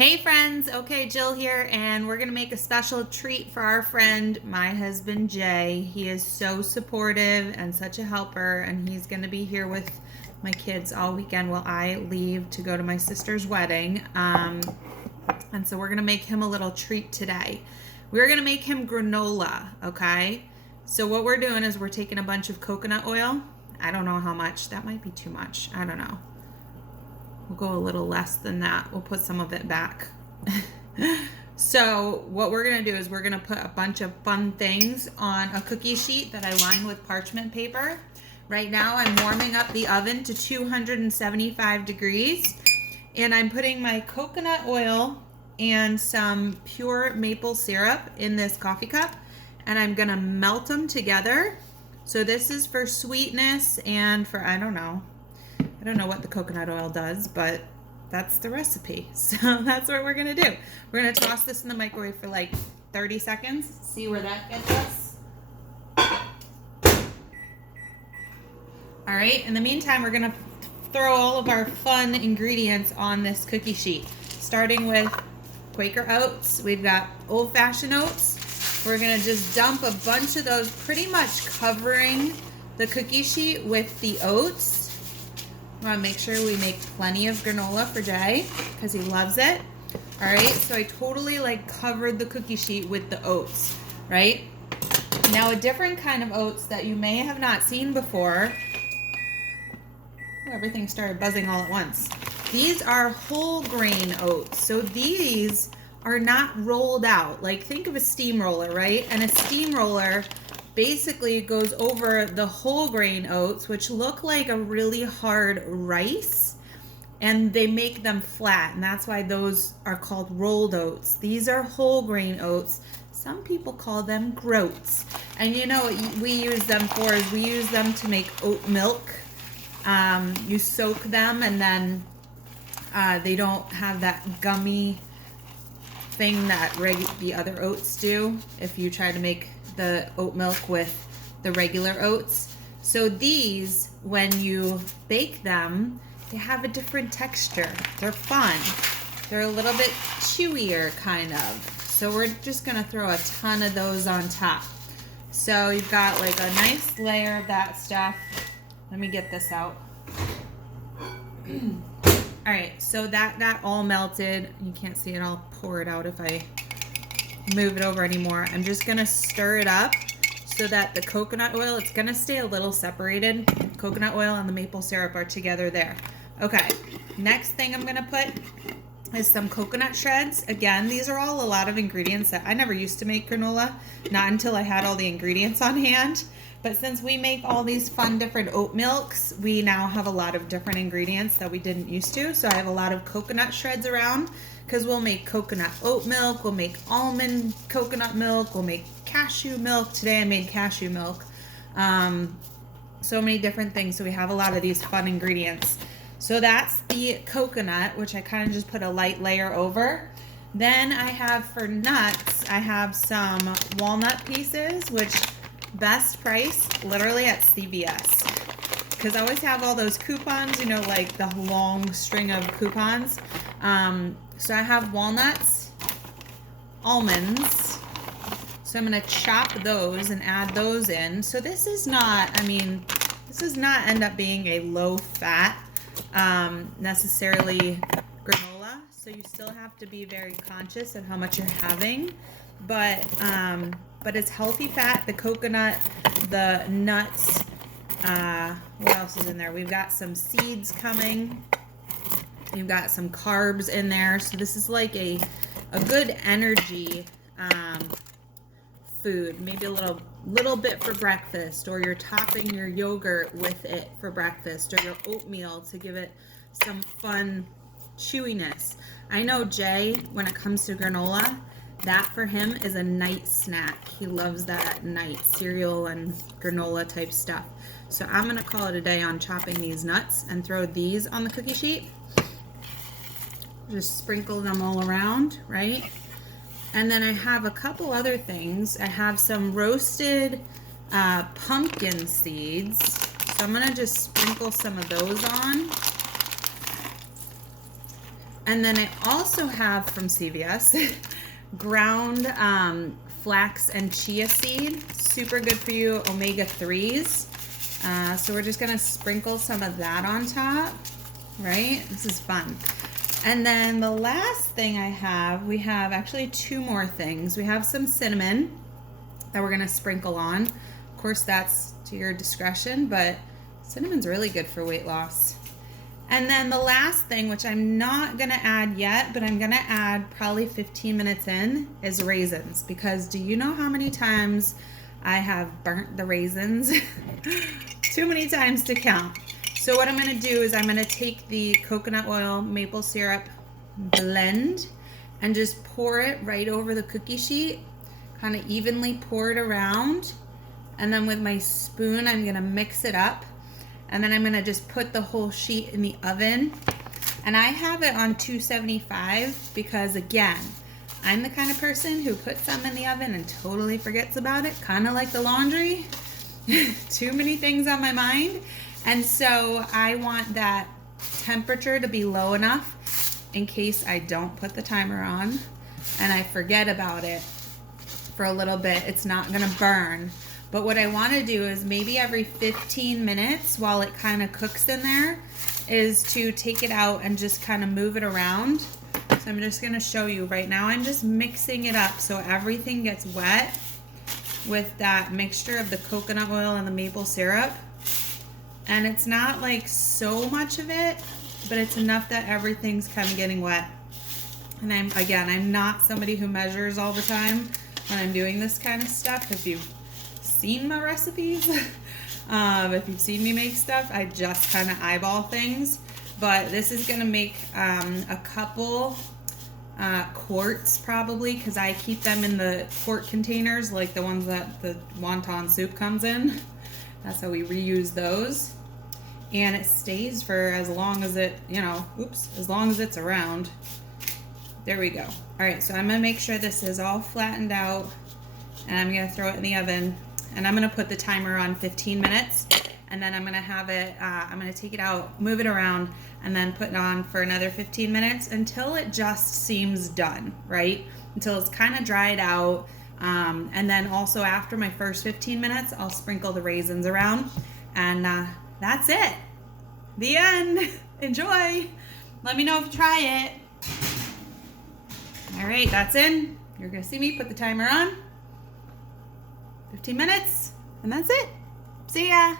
Hey friends, okay, Jill here, and we're gonna make a special treat for our friend, my husband Jay. He is so supportive and such a helper, and he's gonna be here with my kids all weekend while I leave to go to my sister's wedding. And so we're gonna make him a little treat today. We're gonna make him granola, okay? So what we're doing is we're taking a bunch of coconut oil. I don't know how much, that might be too much, I don't know. We'll go a little less than that. We'll put some of it back. So what we're gonna do is we're gonna put a bunch of fun things on a cookie sheet that I line with parchment paper. Right now I'm warming up the oven to 275 degrees, and I'm putting my coconut oil and some pure maple syrup in this coffee cup, and I'm gonna melt them together. So this is for sweetness and for, I don't know what the coconut oil does, but that's the recipe. So that's what we're gonna do. We're gonna toss this in the microwave for like 30 seconds, see where that gets us. All right, in the meantime, we're gonna throw all of our fun ingredients on this cookie sheet, starting with Quaker oats. We've got old-fashioned oats. We're gonna just dump a bunch of those, pretty much covering the cookie sheet with the oats. We want to make sure we make plenty of granola for Jay because he loves it. All right, so I totally covered the cookie sheet with the oats, right? Now a different kind of oats that you may have not seen before. Oh, everything started buzzing all at once. These are whole grain oats. So these are not rolled out. Like, think of a steamroller, right? And a steamroller basically goes over the whole grain oats, which look like a really hard rice, and they make them flat, and that's why those are called rolled oats. These are whole grain oats. Some people call them groats. And you know what we use them for is we use them to make oat milk. You soak them, and then they don't have that gummy thing that the other oats do if you try to make the oat milk with the regular oats. So these, when you bake them, they have a different texture. They're fun. They're a little bit chewier, kind of. So we're just gonna throw a ton of those on top. So you've got like a nice layer of that stuff. Let me get this out. All right, so that got all melted. You can't see it, I'll pour it out if I move it over anymore. I'm just gonna stir it up so that the coconut oil, it's gonna stay a little separated. Coconut oil and the maple syrup are together there. Okay, next thing I'm gonna put is some coconut shreds. Again, these are all a lot of ingredients that I never used to make granola, not until I had all the ingredients on hand. But since we make all these fun different oat milks, we now have a lot of different ingredients that we didn't used to. So I have a lot of coconut shreds around, because we'll make coconut oat milk, we'll make almond coconut milk, we'll make cashew milk. Today I made cashew milk. So many different things. So we have a lot of these fun ingredients. So that's the coconut, which I kind of just put a light layer over. Then I have, for nuts, I have some walnut pieces, which best price literally at CVS, because I always have all those coupons, you know, like the long string of coupons. So I have walnuts, almonds, so I'm going to chop those and add those in. So this is not, this does not end up being a low fat necessarily granola, so you still have to be very conscious of how much you're having, but it's healthy fat. The coconut, the nuts, what else is in there? We've got some seeds coming. You've got some carbs in there. So this is like a good energy food. Maybe a little bit for breakfast, or you're topping your yogurt with it for breakfast, or your oatmeal to give it some fun chewiness. I know Jay, when it comes to granola, that for him is a night snack. He loves that at night, cereal and granola type stuff. So I'm gonna call it a day on chopping these nuts and throw these on the cookie sheet. Just sprinkle them all around, right? And then I have a couple other things. I have some roasted pumpkin seeds. So I'm gonna just sprinkle some of those on. And then I also have from CVS ground flax and chia seed. Super good for you, omega-3s. So we're just gonna sprinkle some of that on top, right? This is fun. And then the last thing we have actually two more things. We have some cinnamon that we're gonna sprinkle on. Of course, that's to your discretion, but cinnamon's really good for weight loss. And then the last thing, which I'm not gonna add yet, but I'm gonna add probably 15 minutes in, is raisins. Because do you know how many times I have burnt the raisins? Too many times to count. So what I'm gonna do is I'm gonna take the coconut oil maple syrup blend and just pour it right over the cookie sheet, kind of evenly pour it around. And then with my spoon, I'm gonna mix it up. And then I'm gonna just put the whole sheet in the oven. And I have it on 275 because, again, I'm the kind of person who puts something in the oven and totally forgets about it, kind of like the laundry. Too many things on my mind. And so I want that temperature to be low enough in case I don't put the timer on and I forget about it for a little bit. It's not gonna burn. But what I want to do is maybe every 15 minutes while it kind of cooks in there is to take it out and just kind of move it around. So I'm just going to show you right now. I'm just mixing it up so everything gets wet with that mixture of the coconut oil and the maple syrup. And it's not like so much of it, but it's enough that everything's kind of getting wet. And I'm not somebody who measures all the time when I'm doing this kind of stuff. If you've seen my recipes, if you've seen me make stuff, I just kind of eyeball things. But this is gonna make a couple quarts probably, because I keep them in the quart containers, like the ones that the wonton soup comes in. That's how we reuse those. And it stays for as long as it, as long as it's around. There we go. All right, so I'm gonna make sure this is all flattened out, and I'm gonna throw it in the oven. And I'm gonna put the timer on 15 minutes, and then I'm gonna have it, I'm gonna take it out, move it around, and then put it on for another 15 minutes until it just seems done, right? Until it's kind of dried out. And then also after my first 15 minutes, I'll sprinkle the raisins around, and that's it. The end. Enjoy. Let me know if you try it. All right, that's in. You're gonna see me put the timer on. 15 minutes, and that's it. See ya.